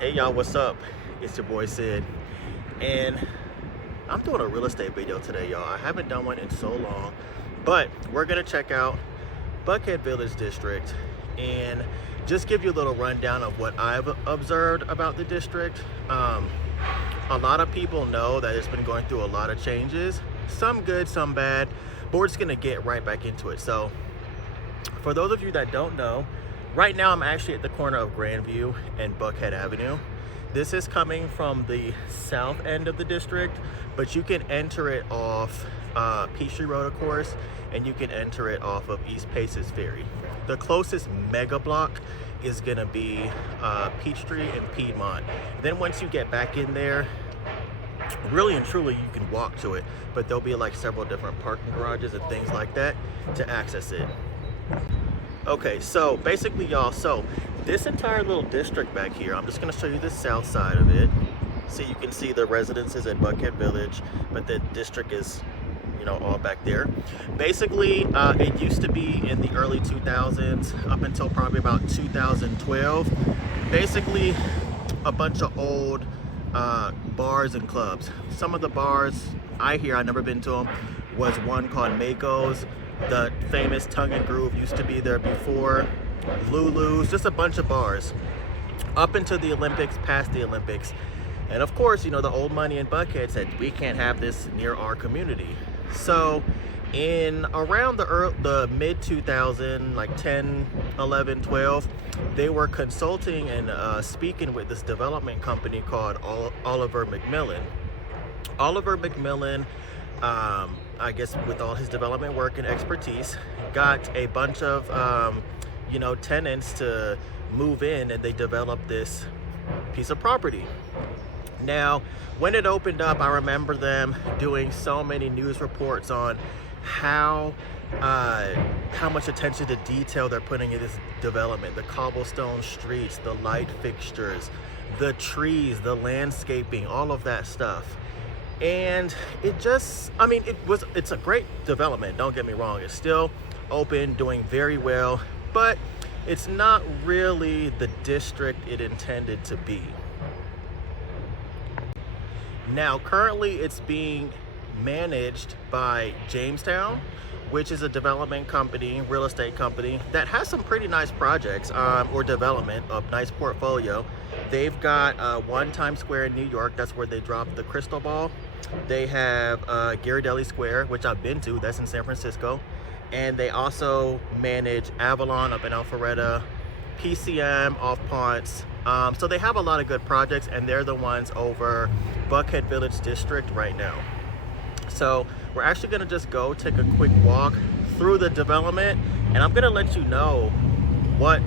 Hey y'all, what's up? It's your boy Sid, and I'm doing a real estate video today, y'all. I haven't done one in so long, but we're gonna check out Buckhead Village District and just give you a little rundown of what I've observed about the district. A lot of people know that it's been going through a lot of changes, some good, some bad, but we're just gonna get right back into it. So for those of you that don't know, right now I'm actually at the corner of Grandview and Buckhead Avenue. This is coming from the south end of the district, but you can enter it off Peachtree Road, of course, and you can enter it off of East Paces Ferry. The closest mega block is gonna be Peachtree and Piedmont. Then once you get back in there, really and truly you can walk to it, but there'll be like several different parking garages and things like that to access it. Okay, so basically y'all, so this entire little district back here, I'm just gonna show you the south side of it. So you can see the residences at Buckhead Village, but the district is, you know, all back there. Basically, it used to be in the early 2000s up until probably about 2012. Basically, a bunch of old bars and clubs. Some of the bars I've never been to them, was one called Mako's. The famous Tongue and Groove used to be there before. Lulu's, just a bunch of bars. Up into the Olympics, past the Olympics. And of course, you know, the old money in Buckhead said, we can't have this near our community. So in around the mid 2000, like 10, 11, 12, they were consulting and speaking with this development company called Oliver McMillan. Oliver McMillan, I guess with all his development work and expertise, got a bunch of you know, tenants to move in, and they developed this piece of property. Now, when it opened up, I remember them doing so many news reports on how much attention to detail they're putting in this development. The cobblestone streets, the light fixtures, the trees, the landscaping, all of that stuff. And it just, I mean, it's a great development, don't get me wrong. It's still open, doing very well, but it's not really the district it intended to be. Now, currently it's being managed by Jamestown, which is a development company, real estate company, that has some pretty nice projects or development, a nice portfolio. They've got One Times Square in New York, that's where they dropped the Crystal Ball. They have Ghirardelli Square, which I've been to, that's in San Francisco. And they also manage Avalon up in Alpharetta, PCM off Ponce. So they have a lot of good projects, and they're the ones over Buckhead Village District right now. So we're actually gonna just go take a quick walk through the development, and I'm gonna let you know what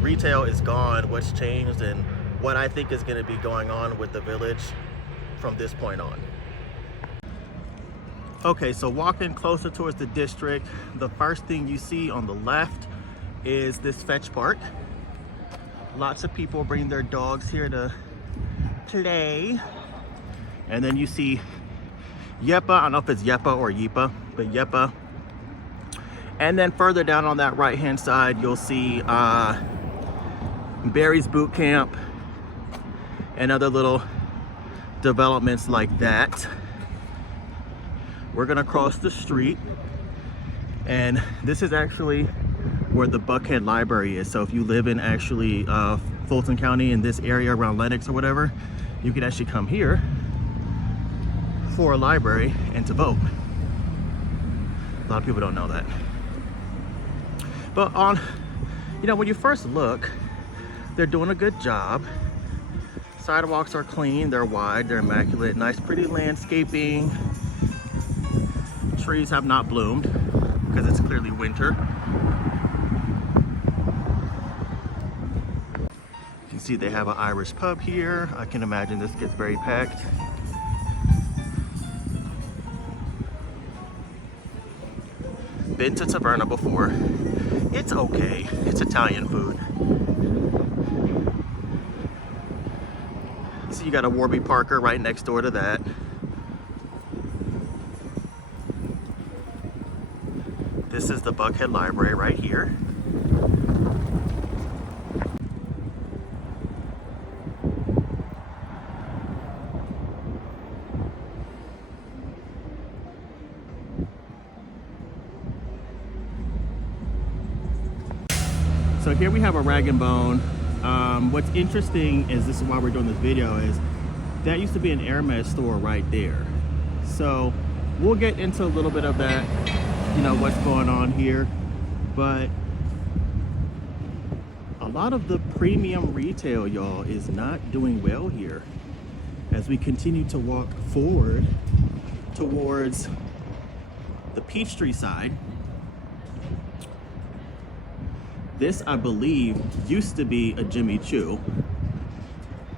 retail is gone, what's changed, and what I think is gonna be going on with the village from this point on. Okay, so walking closer towards the district, the first thing you see on the left is this fetch park. Lots of people bring their dogs here to play. And then you see Yepa, I don't know if it's Yepa or Yepa, but Yepa. And then further down on that right-hand side, you'll see Barry's Boot Camp and other little developments like that. We're gonna cross the street, and this is actually where the Buckhead Library is. So if you live in actually Fulton County, in this area around Lenox or whatever, you can actually come here for a library and to vote. A lot of people don't know that. But you know, when you first look, they're doing a good job. Sidewalks are clean, they're wide, they're immaculate, nice pretty landscaping. Trees have not bloomed because it's clearly winter. You can see they have an Irish pub here. I can imagine this gets very packed. Been to Taverna before. It's okay. It's Italian food. So you got a Warby Parker right next door to that. This is the Buckhead Library right here. here we have a Rag & Bone. What's interesting is, this is why we're doing this video, is that used to be an Hermès store right there. So we'll get into a little bit of that, you know, what's going on here. But a lot of the premium retail, y'all, is not doing well here as we continue to walk forward towards the Peachtree side. This, I believe, used to be a Jimmy Choo.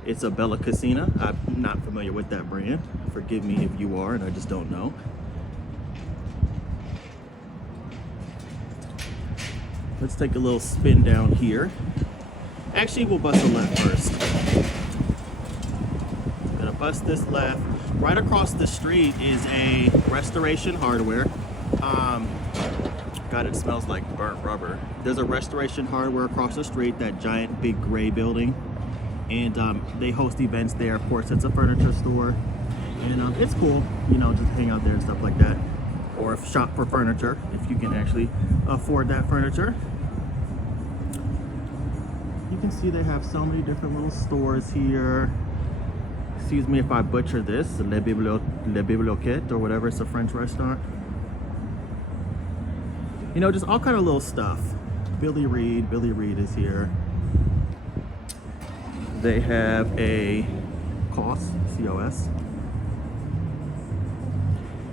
It's a Bella Cucina. I'm not familiar with that brand. Forgive me if you are and I just don't know. Let's take a little spin down here. Actually, we'll bust a left first. Gonna bust this left. Right across the street is a Restoration Hardware. God, it smells like burnt rubber. There's a Restoration Hardware across the street, that giant big gray building. And they host events there. Of course, it's a furniture store. And it's cool, you know, just hang out there and stuff like that. Or shop for furniture, if you can actually afford that furniture. You can see they have so many different little stores here. Excuse me if I butcher this, Le Biblioquette or whatever, it's a French restaurant. You know, just all kind of little stuff. Billy Reed is here. They have a COS, C-O-S.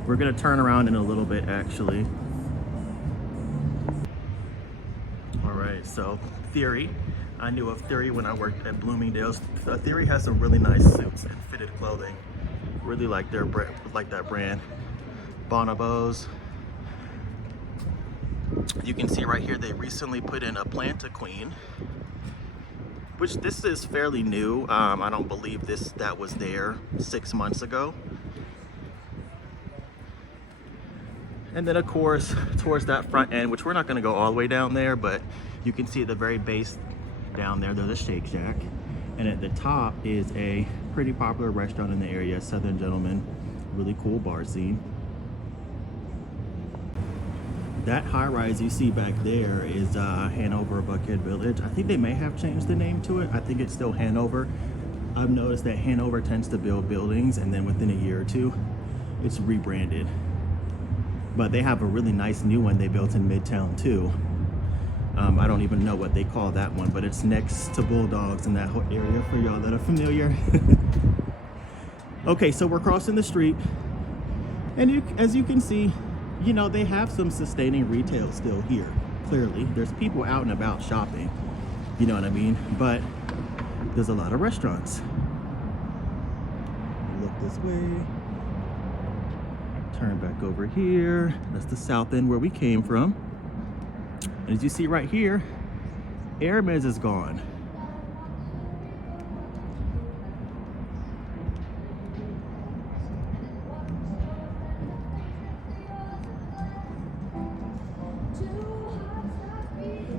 We're gonna turn around in a little bit, actually. All right, so Theory. I knew of Theory when I worked at Bloomingdale's. Theory has some really nice suits and fitted clothing. Really like their brand, like that brand. Bonobos. You can see right here they recently put in a Planta Queen, which this is fairly new. I don't believe that was there 6 months ago. And then of course, towards that front end, which we're not gonna go all the way down there, but you can see at the very base down there, there's a Shake Shack. And at the top is a pretty popular restaurant in the area, Southern Gentleman. Really cool bar scene. That high rise you see back there is Hanover Buckhead Village. I think they may have changed the name to it. I think it's still Hanover. I've noticed that Hanover tends to build buildings and then within a year or two, it's rebranded. But they have a really nice new one they built in Midtown too. I don't even know what they call that one, but it's next to Bulldogs in that whole area for y'all that are familiar. Okay, so we're crossing the street. And as you can see, you know, they have some sustaining retail still here, clearly. There's people out and about shopping, you know what I mean? But there's a lot of restaurants. Look this way. Turn back over here. That's the south end where we came from. And as you see right here, Hermès is gone.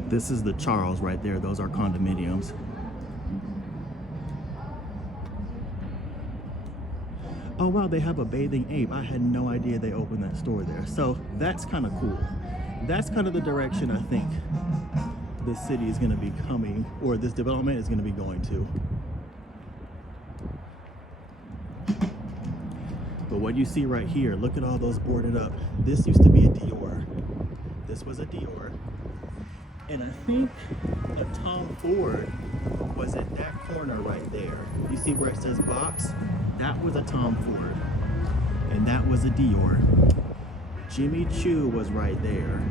This is the Charles right there. Those are condominiums. Oh wow, they have a bathing ape. I had no idea they opened that store there. So that's kind of cool. That's kind of the direction I think this city is going to be coming, or this development is going to be going to. But what you see right here, look at all those boarded up. This used to be a Dior. This was a Dior. And I think a Tom Ford was at that corner right there. You see where it says box? That was a Tom Ford. And that was a Dior. Jimmy Choo was right there.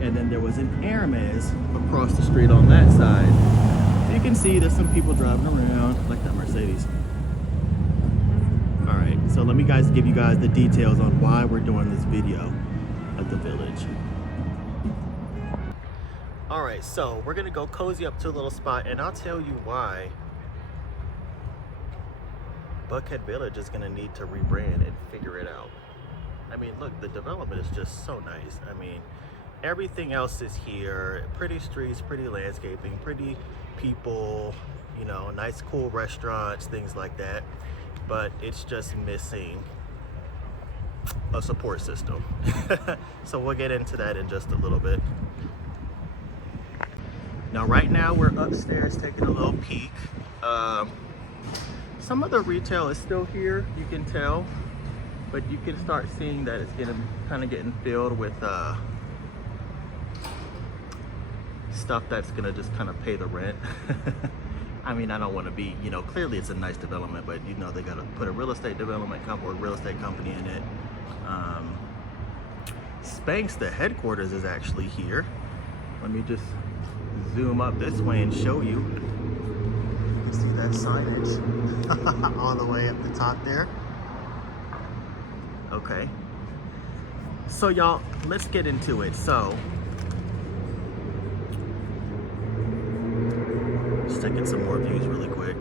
And then there was an Hermès across the street on that side. You can see there's some people driving around, like that Mercedes. All right, so let me give you guys the details on why we're doing this video at the village. All right, so we're gonna go cozy up to a little spot, and I'll tell you why Buckhead Village is gonna need to rebrand and figure it out. I mean, look, the development is just so nice. I mean, everything else is here. Pretty streets, pretty landscaping, pretty people, you know, nice, cool restaurants, things like that. But it's just missing a support system. So we'll get into that in just a little bit. Now right now we're upstairs taking a little peek. Some of the retail is still here, you can tell, but you can start seeing that it's getting filled with stuff that's gonna just kind of pay the rent. I mean, I don't want to be, you know, clearly it's a nice development, but you know they gotta put a real estate development company or real estate company in it. Spanx, the headquarters, is actually here. Let me just zoom up this way and show you. You can see that signage all the way up the top there. Okay. So y'all, let's get into it. So, just taking some more views really quick.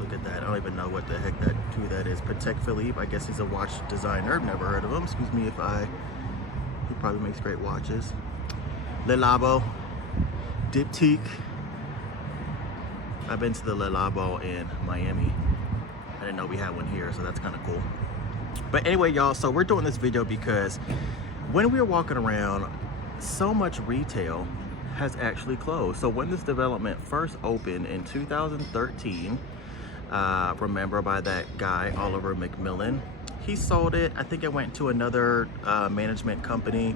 Look at that. I don't even know what the heck who that is. Patek Philippe. I guess he's a watch designer. I've never heard of him. Excuse me if he probably makes great watches. Le Labo, Diptyque. I've been to the Le Labo in Miami. I didn't know we had one here, so that's kind of cool. But anyway, y'all, so we're doing this video because when we were walking around, so much retail has actually closed. So when this development first opened in 2013, remember, by that guy, Oliver McMillan, he sold it. I think it went to another management company,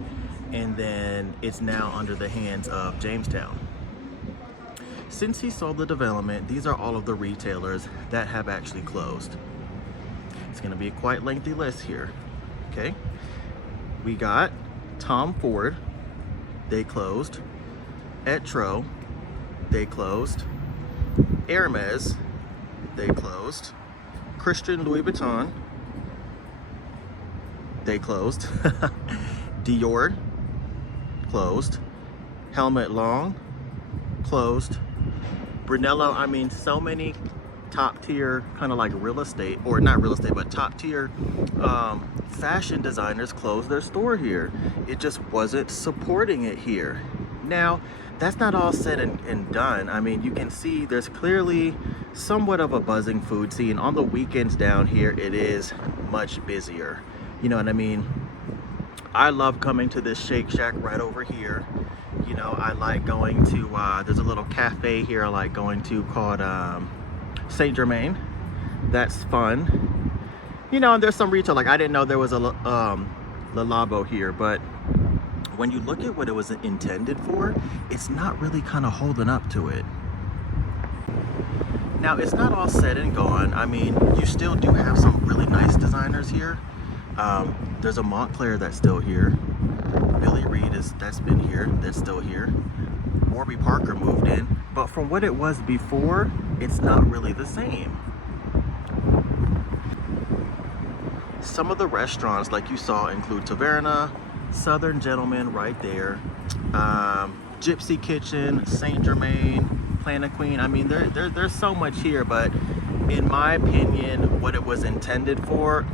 and then it's now under the hands of Jamestown. Since he sold the development, these are all of the retailers that have actually closed. It's gonna be a quite lengthy list here, okay? We got Tom Ford, they closed. Etro, they closed. Hermès, they closed. Christian Louis Vuitton, they closed. Dior, closed. Helmut Lang, closed. Brunello, I mean, so many top tier kind of like real estate, or not real estate, but top tier fashion designers closed their store here. It just wasn't supporting it here. Now, that's not all said and done. I mean, you can see there's clearly somewhat of a buzzing food scene. On the weekends down here, it is much busier. You know what I mean? I love coming to this Shake Shack right over here. You know, I like going to, there's a little cafe here I like going to called Saint Germain. That's fun. You know, and there's some retail, like I didn't know there was a Le Labo here, but when you look at what it was intended for, it's not really kind of holding up to it. Now, it's not all said and gone. I mean, you still do have some really nice designers here. There's a Montclair that's still here. Billy Reed that's been here, that's still here. Warby Parker moved in, but from what it was before, it's not really the same. Some of the restaurants, like you saw, include Taverna, Southern Gentleman right there, Gypsy Kitchen, Saint Germain, Planet Queen. I mean, there's so much here, but in my opinion, what it was intended for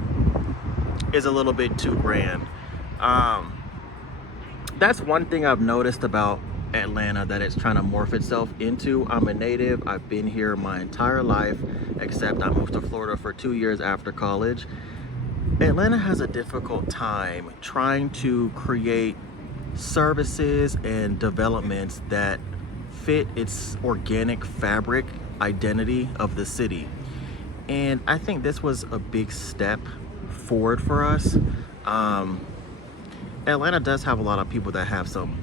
is a little bit too grand. That's one thing I've noticed about Atlanta that it's trying to morph itself into. I'm a native. I've been here my entire life, except I moved to Florida for 2 years after college. Atlanta has a difficult time trying to create services and developments that fit its organic fabric identity of the city. And I think this was a big step forward for us. Atlanta does have a lot of people that have some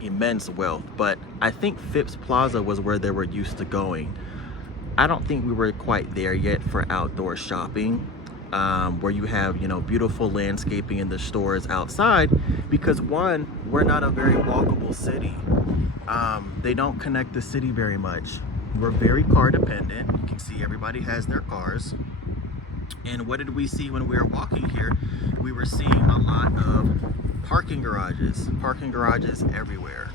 immense wealth, but I think Phipps Plaza was where they were used to going. I don't think we were quite there yet for outdoor shopping, where you have, you know, beautiful landscaping in the stores outside, because one, we're not a very walkable city. They don't connect the city very much. We're very car dependent. You can see everybody has their cars. And what did we see when we were walking here? We were seeing a lot of parking garages everywhere.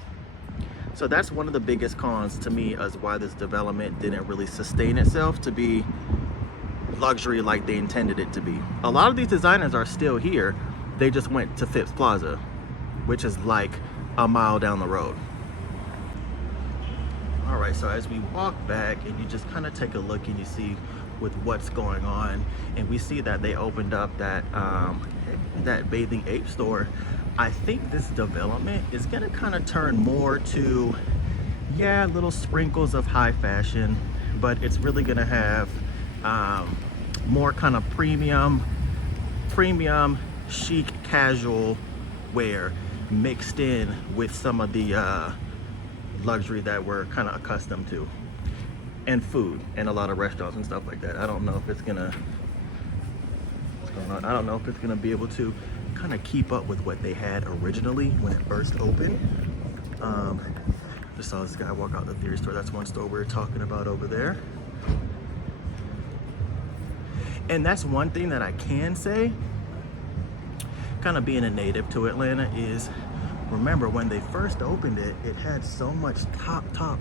So that's one of the biggest cons to me as why this development didn't really sustain itself to be luxury like they intended it to be. A lot of these designers are still here. They just went to Phipps Plaza, which is like a mile down the road. All right, so as we walk back and you just kind of take a look and you see with what's going on, and we see that they opened up that that Bathing Ape store I think this development is gonna kind of turn more to, yeah, little sprinkles of high fashion, but it's really gonna have more kind of premium chic casual wear mixed in with some of the luxury that we're kind of accustomed to, and food and a lot of restaurants and stuff like that. I don't know if it's gonna, what's going on? I don't know if it's gonna be able to kind of keep up with what they had originally when it first opened. Just saw this guy walk out the theory store. That's one store we were talking about over there. And that's one thing that I can say, kind of being a native to Atlanta, is remember when they first opened it, it had so much top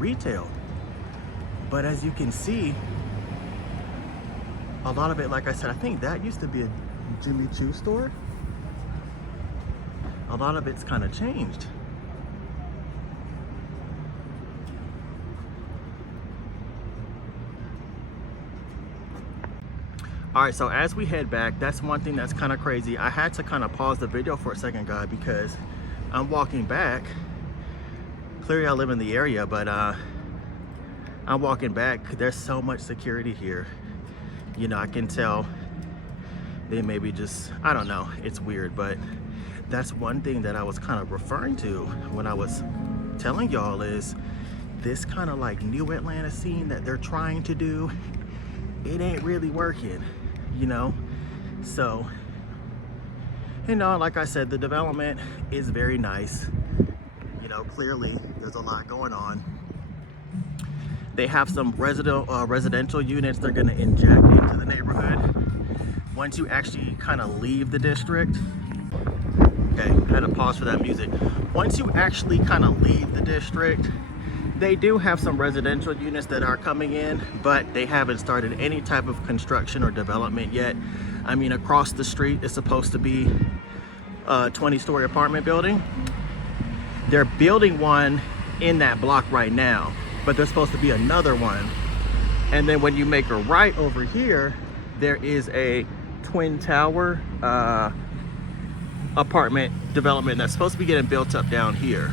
retail. But as you can see, a lot of it, like I said, I think that used to be a Jimmy Choo store. A lot of it's kind of changed. All right, so as we head back, that's one thing that's kind of crazy. I had to kind of pause the video for a second, guys, because I'm walking back. Clearly I live in the area, but I'm walking back. There's so much security here. You know, I can tell they maybe just, I don't know, it's weird, but that's one thing that I was kind of referring to when I was telling y'all, is this kind of like new Atlanta scene that they're trying to do, it ain't really working, you know? So, you know, like I said, the development is very nice. You know, clearly there's a lot going on. They have some residential units they're gonna inject into the neighborhood once you actually kind of leave the district. Okay, I had to pause for that music. Once you actually kind of leave the district, they do have some residential units that are coming in, but they haven't started any type of construction or development yet. I mean, across the street is supposed to be a 20-story apartment building. They're building one in that block right now, but there's supposed to be another one. And then when you make a right over here, there is a twin tower apartment development that's supposed to be getting built up down here.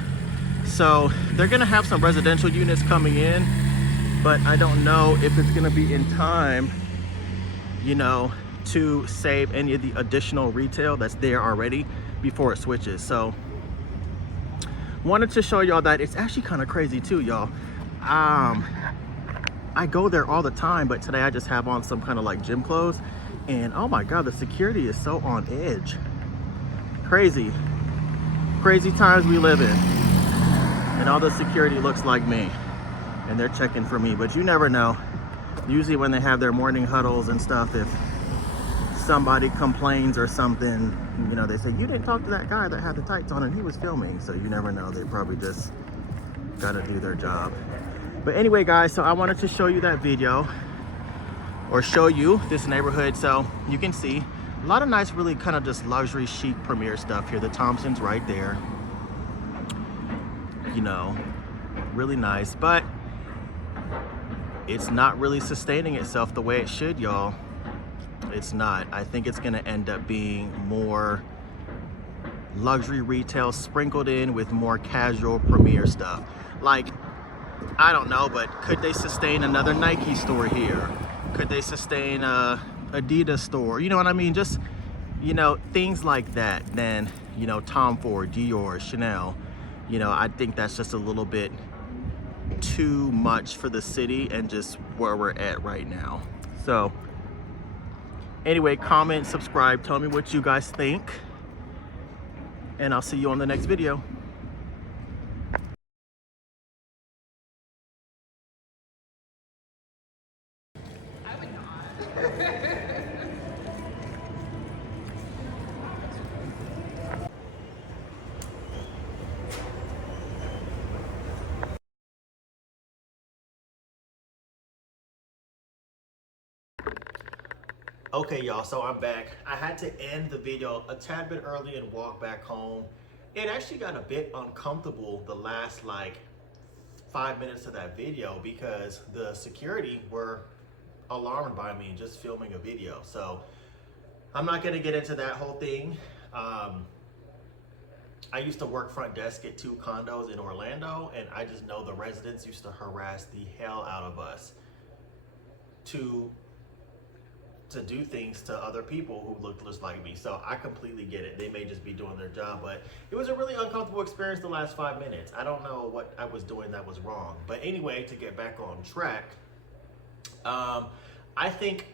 So they're gonna have some residential units coming in, but I don't know if it's gonna be in time, you know, to save any of the additional retail that's there already before it switches. So wanted to show y'all that. It's actually kind of crazy too, y'all. I go there all the time, but today I just have on some kind of like gym clothes, and oh my God, the security is so on edge. Crazy times we live in, and all the security looks like me, and they're checking for me. But you never know. Usually when they have their morning huddles and stuff, if somebody complains or something, you know, they say, you didn't talk to that guy that had the tights on and he was filming. So you never know, they probably just gotta do their job. But anyway, guys, so I wanted to show you that video, or show you this neighborhood, so you can see a lot of nice, really kind of just luxury chic premier stuff here. The Thompson's right there, you know, really nice, but it's not really sustaining itself the way it should, y'all. It's not. I think it's gonna end up being more luxury retail sprinkled in with more casual premier stuff. Like, I don't know, but could they sustain another Nike store here? Could they sustain a Adidas store? You know what I mean? Just, you know, things like that. Then, you know, Tom Ford, Dior, Chanel. You know, I think that's just a little bit too much for the city and just where we're at right now. So anyway, comment, subscribe, tell me what you guys think, and I'll see you on the next video. I would not. Okay, y'all, so I'm back. I had to end the video a tad bit early and walk back home. It actually got a bit uncomfortable the last like 5 minutes of that video because the security were alarmed by me just filming a video. So I'm not gonna get into that whole thing. I used to work front desk at 2 condos in Orlando, and I just know the residents used to harass the hell out of us to do things to other people who looked just like me. So I completely get it. They may just be doing their job, but it was a really uncomfortable experience the last 5 minutes. I don't know what I was doing that was wrong. But anyway, to get back on track, I think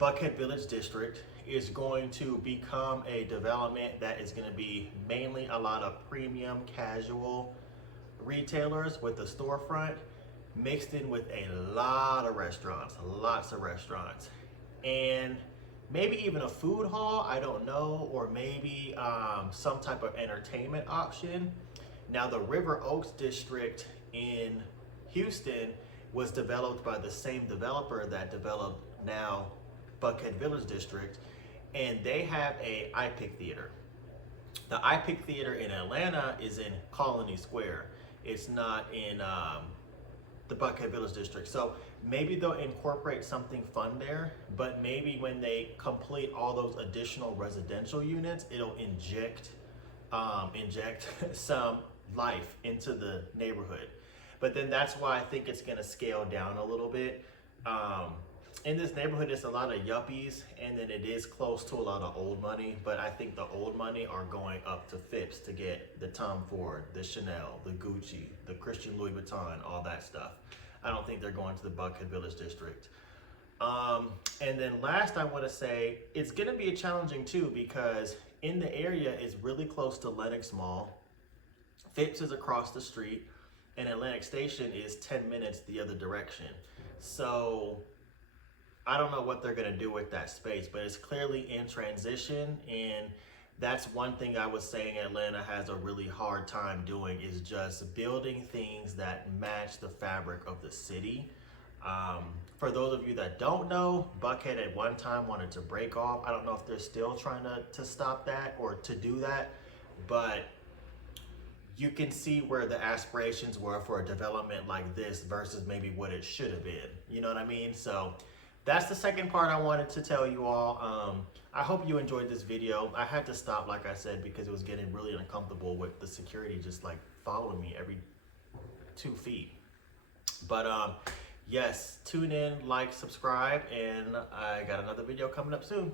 Buckhead Village District is going to become a development that is going to be mainly a lot of premium casual retailers with a storefront mixed in with a lot of restaurants, lots of restaurants, and maybe even a food hall, I don't know, or maybe some type of entertainment option. Now the River Oaks district in Houston was developed by the same developer that developed now Buckhead Village District, and they have a iPic theater. The iPic theater in Atlanta is in Colony Square. It's not in the Buckhead Village District. So maybe they'll incorporate something fun there, but maybe when they complete all those additional residential units, it'll inject some life into the neighborhood. But then that's why I think it's gonna scale down a little bit. In this neighborhood, it's a lot of yuppies, and then it is close to a lot of old money, but I think the old money are going up to Phipps to get the Tom Ford, the Chanel, the Gucci, the Christian Louboutin, all that stuff. I don't think they're going to the Buckhead Village District. And then last, I want to say, it's gonna be challenging too, because in the area is really close to Lenox Mall. Phipps is across the street, and Atlantic Station is 10 minutes the other direction. So I don't know what they're gonna do with that space, but it's clearly in transition, and that's one thing I was saying Atlanta has a really hard time doing, is just building things that match the fabric of the city. For those of you that don't know, Buckhead at one time wanted to break off. I don't know if they're still trying to stop that or to do that, but you can see where the aspirations were for a development like this versus maybe what it should have been. You know what I mean? So that's the second part I wanted to tell you all. I hope you enjoyed this video. I had to stop, like I said, because it was getting really uncomfortable with the security just like following me every 2 feet. But yes, tune in, like, subscribe, and I got another video coming up soon.